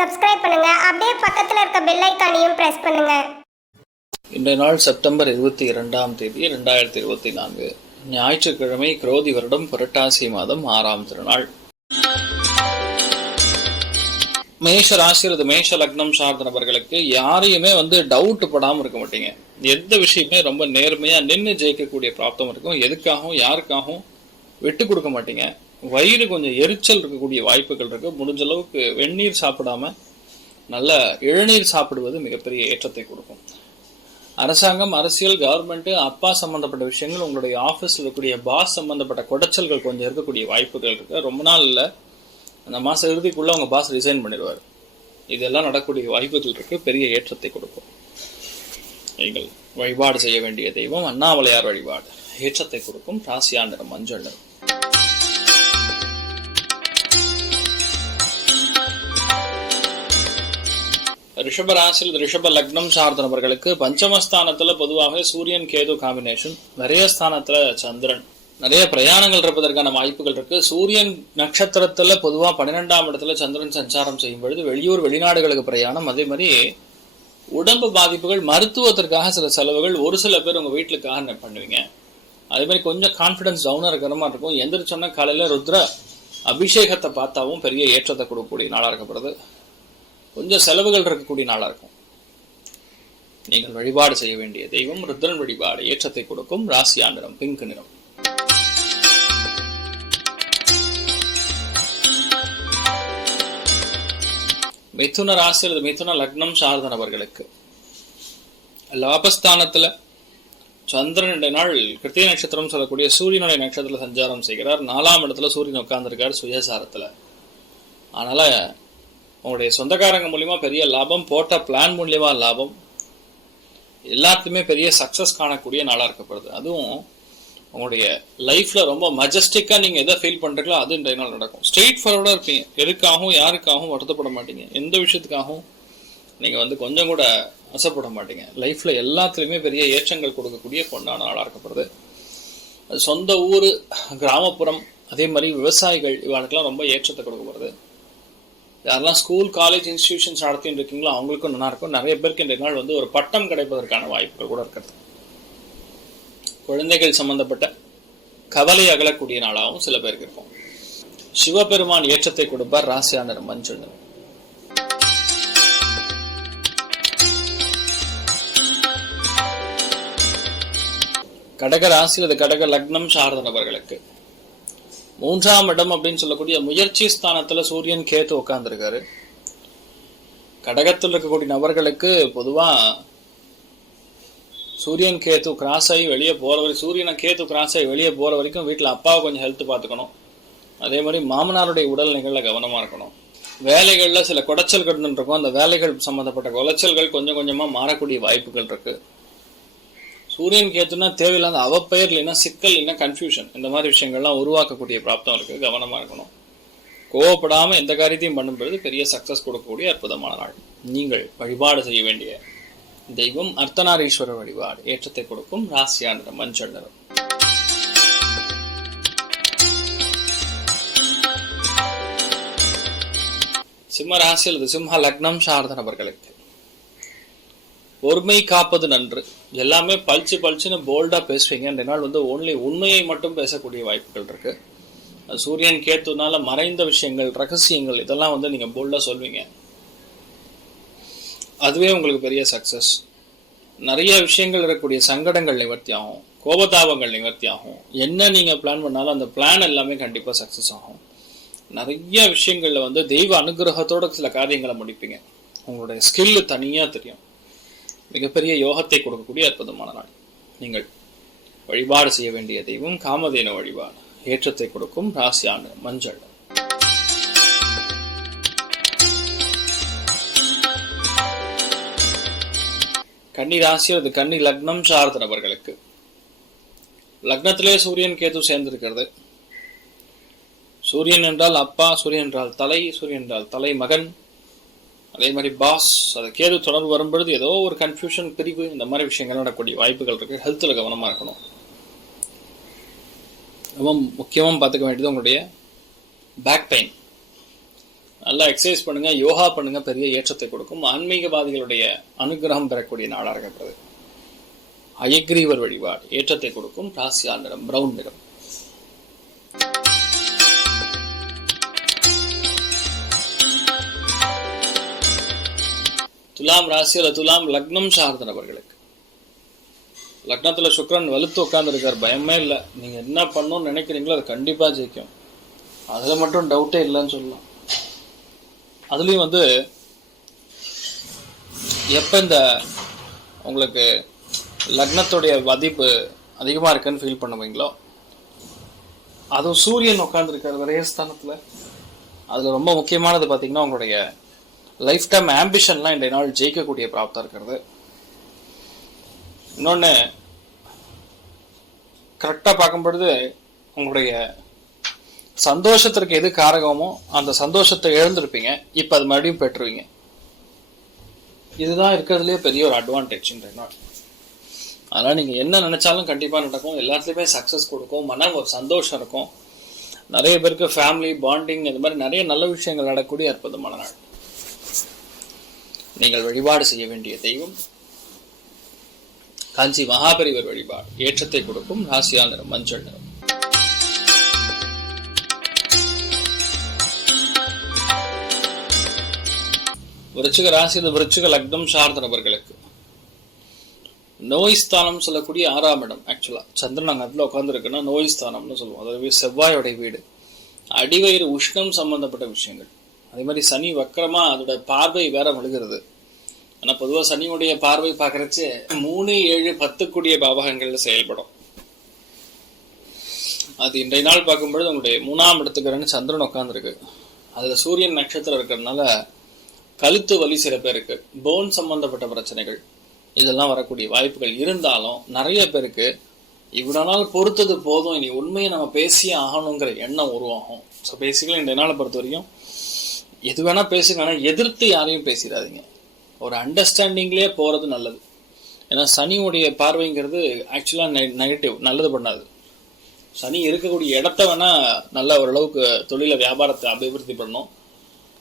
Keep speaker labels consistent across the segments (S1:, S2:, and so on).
S1: Subscribe பண்ணுங்க. அப்படியே பக்கத்துல இருக்க பெல் ஐக்கானையும் பிரஸ் பண்ணுங்க.
S2: இன்றைய நாள் செப்டம்பர் இருபத்தி இரண்டாம் தேதி இரண்டாயிரத்தி இருபத்தி நான்கு. ஞாயிற்றுக்கிழமை குரோதி வருடம் புரட்டாசி மாதம் ஆறாம் திருநாள். மேஷ ராசிரது மேஷ லக்னம் சார்ந்த நபர்களுக்கு யாரையுமே வந்து டவுட் படாமல் இருக்க மாட்டீங்க. எந்த விஷயமே ரொம்ப நேர்மையா நின்று ஜெயிக்கக்கூடிய பிராப்தம் இருக்கும். எதுக்காகவும் யாருக்காகவும் விட்டு கொடுக்க மாட்டீங்க. வயிறு கொஞ்சம் எரிச்சல் இருக்கக்கூடிய வாய்ப்புகள் இருக்கு. முடிஞ்ச அளவுக்கு வெந்நீர் சாப்பிடாம நல்ல இளநீர் சாப்பிடுவது மிகப்பெரிய ஏற்றத்தை கொடுக்கும். அரசாங்கம் அரசியல் கவர்மெண்ட் அப்பா சம்பந்தப்பட்ட விஷயங்கள் உங்களுடைய ஆஃபீஸில் இருக்கக்கூடிய பாஸ் சம்பந்தப்பட்ட குடைச்சல்கள் கொஞ்சம் இருக்கக்கூடிய வாய்ப்புகள் இருக்கு. ரொம்ப நாள் இல்லை. அந்த மாத இறுதிக்குள்ள உங்க பாஸ் ரிசைன் பண்ணிடுவார். இதெல்லாம் நடக்கக்கூடிய வாய்ப்புகள் இருக்கு. பெரிய ஏற்றத்தை கொடுக்கும். நீங்கள் வழிபாடு செய்ய வேண்டிய தெய்வம் அண்ணாமலையார் வழிபாடு. ஏற்றத்தை கொடுக்கும். ராசியா நிறம் மஞ்சள் நிறம் ரிஷபராசியில் ரிஷப லக்னம் சார்ந்த நபர்களுக்கு பஞ்சமஸ்தானத்துல பொதுவாக சூரியன் கேது காம்பினேஷன் நிறைய ஸ்தானத்துல சந்திரன். நிறைய பிரயாணங்கள் இருப்பதற்கான வாய்ப்புகள் இருக்கு. சூரியன் நட்சத்திரத்துல பொதுவா பன்னிரெண்டாம் இடத்துல சந்திரன் சஞ்சாரம் செய்யும் பொழுது வெளியூர் வெளிநாடுகளுக்கு பிரயாணம். அதே மாதிரி உடம்பு பாதிப்புகள் மருத்துவத்திற்காக சில செலவுகள் ஒரு சில பேர் உங்க வீட்டுக்காக பண்ணுவீங்க. அதே மாதிரி கொஞ்சம் கான்ஃபிடன்ஸ் டவுனாக இருக்கிற மாதிரி இருக்கும். எந்திரிச்சோன்னா காலையில ருத்ர அபிஷேகத்தை பார்த்தாவும் பெரிய ஏற்றத்தை கொடுக்கக்கூடிய நாளாக இருக்கப்படுது கொஞ்சம் செலவுகள் இருக்கக்கூடிய நாளாக இருக்கும். நீங்கள் வழிபாடு செய்ய வேண்டிய தெய்வம் ருத்ரன் வழிபாடு ஏற்றத்தை கொடுக்கும் ராசியா நிறம் பிங்க் நிறம். மிதுன ராசி அல்லது மிதுன லக்னம் சார்ந்த நபர்களுக்கு லாபஸ்தானத்துல சந்திரனுடைய நாள் கிருத்திய நட்சத்திரம் சொல்லக்கூடிய சூரியனுடைய நட்சத்திரத்தில் சஞ்சாரம் செய்கிறார். நாலாம் இடத்துல சூரியன் உட்கார்ந்துருக்கார் சுயசாரத்துல. அதனால உங்களுடைய சொந்தக்காரங்க மூலியமா பெரிய லாபம் போட்ட பிளான் மூலியமா லாபம். எல்லாத்துமே பெரிய சக்ஸஸ் காணக்கூடிய நாளாக இருக்கப்படுது. அதுவும் உங்களுடைய லைஃப்பில் ரொம்ப மஜஸ்டிக்கா நீங்கள் எதை ஃபீல் பண்ணுறீங்களோ அது இன்றைய நாள் நடக்கும். ஸ்ட்ரெயிட் ஃபார்வர்டாக இருப்பீங்க. எதுக்காகவும் யாருக்காகவும் வருத்தப்பட மாட்டீங்க. எந்த விஷயத்துக்காகவும் நீங்கள் வந்து கொஞ்சம் கூட அசைப்பட மாட்டீங்க. லைஃப்பில் எல்லாத்துலேயுமே பெரிய ஏற்றங்கள் கொடுக்கக்கூடிய பொன்னான நாளாக இருக்கப்படுது. அது சொந்த ஊர் கிராமப்புறம் அதே மாதிரி விவசாயிகள் இவாளுக்கெல்லாம் ரொம்ப ஏற்றத்தை கொடுக்கப்படுது. யாரெல்லாம் ஸ்கூல் காலேஜ் இன்ஸ்டியூஷன்ஸ் நடத்தின்னு இருக்கீங்களோ அவங்களுக்கும் நல்லா இருக்கும். நிறைய பேருக்கு இன்றைய நாள் வந்து ஒரு பட்டம் கிடைப்பதற்கான வாய்ப்புகள் கூட இருக்கிறது குழந்தைகள் சம்பந்தப்பட்ட கவலை அகலக்கூடிய நாளாகவும் சில பேருக்கு இருக்கும். சிவபெருமான் ஏற்றத்தை கொடுப்பார் ராசியானர் மஞ்சள். நிறம் கடக ராசி அது கடக லக்னம் சார்ந்த நபர்களுக்கு. மூன்றாம் இடம் அப்படின்னு சொல்லக்கூடிய முயற்சி ஸ்தானத்துல சூரியன் கேத்து உட்கார்ந்துருக்காரு. கடகத்தில் இருக்கக்கூடிய நபர்களுக்கு பொதுவா சூரியன் கேத்து கிராஸ் ஆகி வெளியே போற வரைக்கும் சூரியனை கேத்து கிராஸ் ஆகி வெளியே போற வரைக்கும் வீட்டுல அப்பாவை கொஞ்சம் ஹெல்த் பார்த்துக்கணும். அதே மாதிரி மாமனாருடைய உடல் நிகழ்ல கவனமா இருக்கணும். வேலைகள்ல சில குடைச்சல்கள் இருக்கும். அந்த வேலைகள் சம்பந்தப்பட்ட குலைச்சல்கள் கொஞ்சம் கொஞ்சமா மாறக்கூடிய வாய்ப்புகள் இருக்கு. சூரியன் கேத்துனா தேவையில்லாத அவப்பெயர் இல்லைன்னா சிக்கல் இல்லைன்னா கன்ஃபியூஷன் இந்த மாதிரி விஷயங்கள்லாம் உருவாக்கக்கூடிய பிராப்தம் இருக்கு. கவனமா இருக்கணும். கோவப்படாம எந்த காரியத்தையும் பண்ணும்பொழுது பெரிய சக்சஸ் கொடுக்கக்கூடிய அற்புதமான நாள். நீங்கள் வழிபாடு செய்ய வேண்டிய தெய்வம் அர்த்தநாரீஸ்வரர் வழிபாடு. ஏற்றத்தை கொடுக்கும் ராசியா நிறம் மஞ்சள் நிறம். சிம்ம ராசி அல்லது சிம்ம லக்னம் சார்ந்த நபர்களுக்கு ஒருமை காப்பது நன்று. எல்லாமே பளிச்சு பளிச்சுன்னு போல்டாக பேசுவீங்க. இந்த நாள் வந்து ஒன்லி உண்மையை மட்டும் பேசக்கூடிய வாய்ப்புகள் இருக்கு. சூரியன் கேத்துனால மறைந்த விஷயங்கள் ரகசியங்கள் இதெல்லாம் வந்து நீங்கள் போல்டாக சொல்வீங்க. அதுவே உங்களுக்கு பெரிய சக்ஸஸ் நிறைய விஷயங்கள் இருக்கக்கூடிய சங்கடங்கள் நிவர்த்தி ஆகும் கோபதாபங்கள் நிவர்த்தி ஆகும் என்ன நீங்கள் பிளான் பண்ணாலும் அந்த பிளான் எல்லாமே கண்டிப்பாக சக்ஸஸ் ஆகும். நிறைய விஷயங்களில் வந்து தெய்வ அனுகிரகத்தோட சில காரியங்களை முடிப்பீங்க. உங்களுடைய ஸ்கில் தனியாக தெரியும். மிகப்பெரிய யோகத்தை கொடுக்கக்கூடிய அற்புதமான நாள். நீங்கள் வழிபாடு செய்ய வேண்டிய தெய்வம் காமதேன வழிபாடு. ஏற்றத்தை கொடுக்கும் ராசியான மஞ்சள். கன்னி ராசி அல்லது கன்னி லக்னம் சார்ந்த நபர்களுக்கு. லக்னத்திலே சூரியன் கேது சேர்ந்திருக்கிறது. சூரியன் என்றால் அப்பா சூரியன் என்றால் தலை சூரியன் என்றால் தலை மகன் அதே மாதிரி பாஸ் அதை கேது தொடர்பு வரும்பொழுது ஏதோ ஒரு கன்ஃபியூஷன் பிரிவு இந்த மாதிரி விஷயங்கள் நடக்கக்கூடிய வாய்ப்புகள் இருக்கு. ஹெல்த்தில் கவனமாக இருக்கணும். ரொம்ப முக்கியமாக பார்த்துக்க வேண்டியது உங்களுடைய பேக் பெயின் நல்லா எக்ஸசைஸ் பண்ணுங்க யோகா பண்ணுங்க பெரிய ஏற்றத்தை கொடுக்கும். ஆன்மீகவாதிகளுடைய அனுகிரகம் பெறக்கூடிய நாளாக இருக்கிறது. அயக்ரீவர் வழிபாடு ஏற்றத்தை கொடுக்கும். ராசியா நிறம் பிரவுன் நிறம். துலாம் ராசியில துலாம் லக்னம் சார்ந்த நபர்களுக்கு. லக்னத்துல சுக்ரன் வலுத்து உட்காந்துருக்கார் பயமே இல்லை. நீங்க என்ன பண்ணணும்னு நினைக்கிறீங்களோ அது கண்டிப்பா ஜெயிக்கும். அதுல மட்டும் டவுட்டே இல்லைன்னு சொல்லலாம். அதுலேயும் வந்து எப்ப இந்த உங்களுக்கு லக்னத்துடைய மதிப்பு அதிகமா இருக்குன்னு ஃபீல் பண்ணுவீங்களோ அதுவும் சூரியன் உட்காந்துருக்காரு விரயஸ்தானத்துல அதுல ரொம்ப முக்கியமானது பார்த்தீங்கன்னா உங்களுடைய லைஃப் டைம் ஆம்பிஷன்லாம் இன்றைய நாள் ஜெயிக்கக்கூடிய பிராப்தம் இருக்கிறது. இன்னொன்று கரெக்டாக பார்க்கும்பொழுது உங்களுடைய சந்தோஷத்திற்கு எது காரகமோ அந்த சந்தோஷத்தை இழந்திருப்பீங்க. இப்போ அது மறுபடியும் பெற்றுவீங்க. இதுதான் இருக்கிறதுலே பெரிய ஒரு அட்வான்டேஜ் இன்றைய நாள். அதனால் நீங்கள் என்ன நினச்சாலும் கண்டிப்பாக நடக்கும். எல்லாத்துலேயுமே சக்ஸஸ் கொடுக்கும். மன ஒரு சந்தோஷம் இருக்கும். நிறைய பேருக்கு ஃபேமிலி பாண்டிங் இந்த மாதிரி நிறைய நல்ல விஷயங்கள் நடக்கக்கூடிய அற்புதமான நாள். நீங்கள் வழிபாடு செய்ய வேண்டிய தெய்வம். காஞ்சி மகாபரிவர் வழிபாடு. ஏற்றத்தை கொடுக்கும் ராசியால் நிறம் மஞ்சள் நிறம். விருச்சிக ராசியில் விருச்சிக லக்னம் சார்ந்த நபர்களுக்கு. நோய் ஸ்தானம் சொல்லக்கூடிய ஆறாம் இடம் ஆக்சுவலா சந்திரன் அங்கே அதில் உட்காந்துருக்குன்னா நோய் ஸ்தானம்னு சொல்லுவோம். அதாவது செவ்வாயோடைய வீடு. அடிவயிறு உஷ்ணம் சம்பந்தப்பட்ட விஷயங்கள். அதே மாதிரி சனி வக்கரமாக அதோட பார்வை வேற விழுகிறது ஆனால் பொதுவா சனியுடைய பார்வை பார்க்கறச்சு மூணு ஏழு பத்து கூடிய செயல்படும். அது இன்றைய நாள் பார்க்கும்பொழுது உங்களுடைய மூணாம் இடத்துக்குறன்னு சந்திரன் உட்காந்துருக்கு அதுல சூரியன் நட்சத்திரம் இருக்கிறதுனால கழுத்து வலி சில பேருக்கு போன் சம்பந்தப்பட்ட பிரச்சனைகள். இதெல்லாம் வரக்கூடிய வாய்ப்புகள் இருந்தாலும் நிறைய பேருக்கு இவ்வளோ நாள் பொறுத்தது போதும். இனி உண்மையை நம்ம பேசியே ஆகணுங்கிற எண்ணம் உருவாகும். ஸோ பேசிக்கலாக இந்த நாளை பொறுத்த வரைக்கும் எது வேணா பேசுங்க ஆனால் எதிர்த்து யாரையும் பேசிடாதீங்க. ஒரு அண்டர்ஸ்டாண்டிங்லேயே போகிறது நல்லது. ஏன்னா சனியுடைய பார்வைங்கிறது ஆக்சுவலாக நெகட்டிவ் நல்லது பண்ணாது. சனி இருக்கக்கூடிய இடத்த வேணால் நல்ல ஓரளவுக்கு தொழிலை வியாபாரத்தை அபிவிருத்தி பண்ணும்.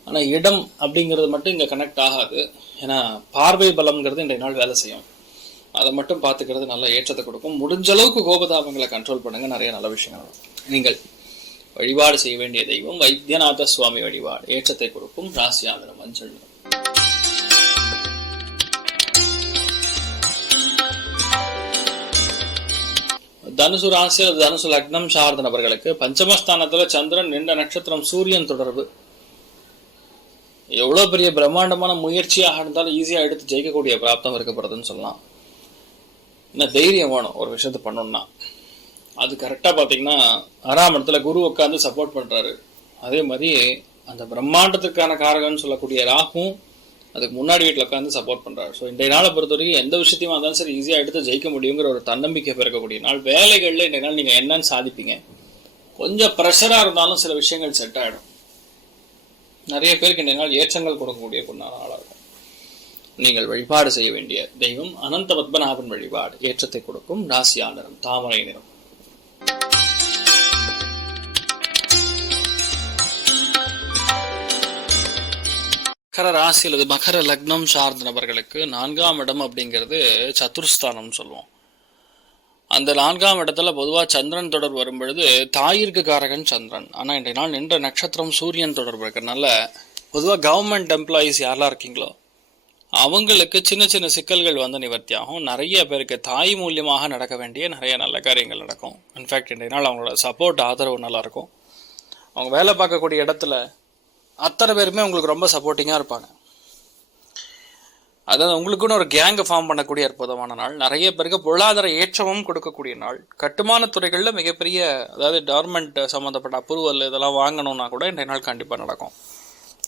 S2: ஆனால் இடம் அப்படிங்கிறது மட்டும் இங்கே கனெக்ட் ஆகாது. ஏன்னா பார்வை பலம்ங்கிறது இன்றைய நாள் வேலை செய்யும். அதை மட்டும் பார்த்துக்கிறது நல்ல ஏற்றத்தை கொடுக்கும். முடிஞ்ச அளவுக்கு கோபதாபங்களை கண்ட்ரோல் பண்ணுங்கள் நிறைய நல்ல விஷயங்கள் நீங்கள்? வழிபாடு செய்ய வேண்டிய தெய்வம் வைத்தியநாத சுவாமி வழிபாடு. ஏற்றத்தை கொடுக்கும் ராசியாந்திரம் மஞ்சள் நிறம். தனுசு ராசி அல்லது தனுசு லக்னம் சார்ந்த நபர்களுக்கு பஞ்சமஸ்தானத்துல சந்திரன் நின்ற நட்சத்திரம் சூரியன் தொடர்பு. எவ்வளவு பெரிய பிரம்மாண்டமான முயற்சியாக இருந்தாலும் ஈஸியா எடுத்து ஜெயிக்கக்கூடிய பிராப்தம் இருக்கப்படுதுன்னு சொல்லலாம். என்ன தைரியம் வேணும் ஒரு விஷயத்த பண்ணணும்னா. அது கரெக்டாக பார்த்தீங்கன்னா ஆறாம் இடத்துல குரு உட்காந்து சப்போர்ட் பண்ணுறாரு அதே மாதிரி அந்த பிரம்மாண்டத்துக்கான காரகம்னு சொல்லக்கூடிய ராகும் அதுக்கு முன்னாடி வீட்டில் உட்காந்து சப்போர்ட் பண்ணுறாரு ஸோ இன்றைய நாளை பொறுத்த வரைக்கும் எந்த விஷயத்தையும் இருந்தாலும் சரி ஈஸியாக எடுத்து ஜெயிக்க முடியுங்கிற ஒரு தன்னம்பிக்கை பிறக்கக்கூடிய நாள். வேலைகளில் இன்றைய நாள் நீங்கள் என்னன்னு சாதிப்பீங்க. கொஞ்சம் ப்ரெஷராக இருந்தாலும் சில விஷயங்கள் செட் ஆகிடும் நிறைய பேருக்கு இன்றைய நாள் ஏற்றங்கள் கொடுக்கக்கூடிய பொண்ணான நாளாக இருக்கும். நீங்கள் வழிபாடு செய்ய வேண்டிய தெய்வம் அனந்த பத்மநாபன் வழிபாடு. ஏற்றத்தை கொடுக்கும் ராசியா நிறம் தாமரை நிறம் மகர ராசி அல்லது மகர லக்னம் சார்ந்த நபர்களுக்கு நான்காம் இடம் அப்படிங்கிறது சத்துருஸ்தானம்னு சொல்லுவோம். அந்த நான்காம் இடத்துல பொதுவாக சந்திரன் தொடர்பு வரும்பொழுது தாயிற்கு காரகன் சந்திரன். ஆனால் இன்றைய நாள் நின்ற நட்சத்திரம் சூரியன் தொடர்பு இருக்கிறனால பொதுவாக கவர்மெண்ட் எம்ப்ளாயீஸ் யாரெல்லாம் இருக்கீங்களோ அவங்களுக்கு சின்ன சின்ன சிக்கல்கள் வந்து நிவர்த்தி ஆகும் நிறைய பேருக்கு தாய் மூலியமாக நடக்க வேண்டிய நிறைய நல்ல காரியங்கள் நடக்கும். இன்ஃபேக்ட் இன்றைய நாள் அவங்களோட சப்போர்ட் ஆதரவு நல்லாயிருக்கும். அவங்க வேலை பார்க்கக்கூடிய இடத்துல அத்தனை பேருமே உங்களுக்கு ரொம்ப சப்போர்ட்டிங்காக இருப்பாங்க. அதாவது உங்களுக்குன்னு ஒரு கேங்கை ஃபார்ம் பண்ணக்கூடிய அற்புதமான நாள். நிறைய பேருக்கு பொருளாதார ஏற்றமும் கொடுக்கக்கூடிய நாள். கட்டுமான துறைகளில் மிகப்பெரிய அதாவது கவர்மெண்ட் சம்மந்தப்பட்ட அப்ரூவல் இதெல்லாம் வாங்கணும்னா கூட இன்றைய நாள் கண்டிப்பாக நடக்கும்.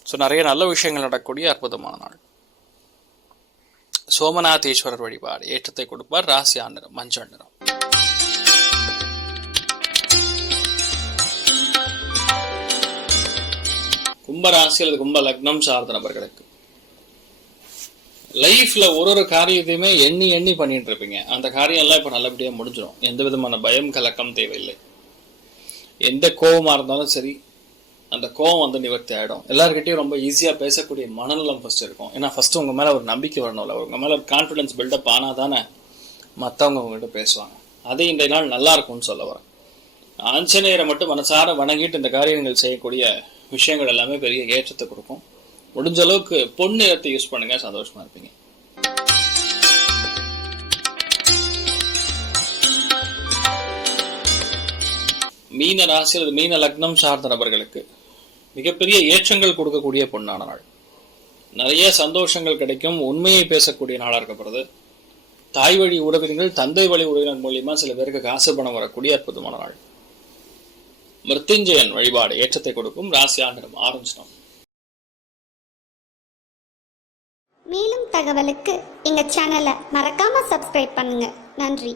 S2: ஸோ நிறைய நல்ல விஷயங்கள் நடக்கக்கூடிய அற்புதமான நாள். சோமநாதேஸ்வரர் வழிபாடு ஏற்றத்தை கொடுப்பார் ராசி நிறம் மஞ்சள் நிறம். கும்பராசி அல்லது கும்ப லக்னம் சார்ந்த நபர்களுக்கு. லைஃப்ல ஒரு ஒரு காரியத்தையுமே எண்ணி எண்ணி பண்ணிட்டு இருப்பீங்க. அந்த காரியம் எல்லாம் இப்ப நல்லபடியா முடிஞ்சிடும் எந்த விதமான பயம் கலக்கம் தேவையில்லை. எந்த கோபமா இருந்தாலும் சரி அந்த கோவம் வந்து நிவர்த்தி ஆகிடும் எல்லாருக்கிட்டையும் ரொம்ப ஈஸியாக பேசக்கூடிய மனநலம் ஃபர்ஸ்ட் இருக்கும். ஏன்னா ஃபர்ஸ்ட் உங்கள் மேலே ஒரு நம்பிக்கை வரணும்ல உங்கள் மேலே ஒரு கான்ஃபிடன்ஸ் பில்டப் ஆனால் தானே மற்றவங்க உங்ககிட்ட பேசுவாங்க. அது இன்றைய நாள் நல்லா இருக்கும்னு சொல்ல வரேன். ஆஞ்சநேயரை மட்டும் மனசார வணங்கிட்டு இந்த காரியங்கள் செய்யக்கூடிய விஷயங்கள் எல்லாமே பெரிய ஏற்றத்தை கொடுக்கும். முடிஞ்ச அளவுக்கு பொன் நிறத்தை யூஸ் பண்ணுங்க சந்தோஷமா இருப்பீங்க. மீன ராசி அல்லது மீன லக்னம் சார்ந்த நபர்களுக்கு மிகப்பெரிய ஏற்றங்கள் கொடுக்கக்கூடிய பொண்ணான நாள். நிறைய சந்தோஷங்கள் கிடைக்கும் உண்மையை பேசக்கூடிய நாளாக இருக்கப்படுது தாய் வழி உறவினர்கள் தந்தை வழி உறவினர் மூலியமா சில பேருக்கு காசு பணம் வரக்கூடிய அற்புதமான நாள். மிருத்யுஞ்சயன் வழிபாடு ஏற்றத்தை கொடுக்கும் ராசி ஆண்டிடம்
S1: மேலும் தகவலுக்கு எங்கள் சேனலை மறக்காமல் சப்ஸ்கிரைப் பண்ணுங்கள் நன்றி.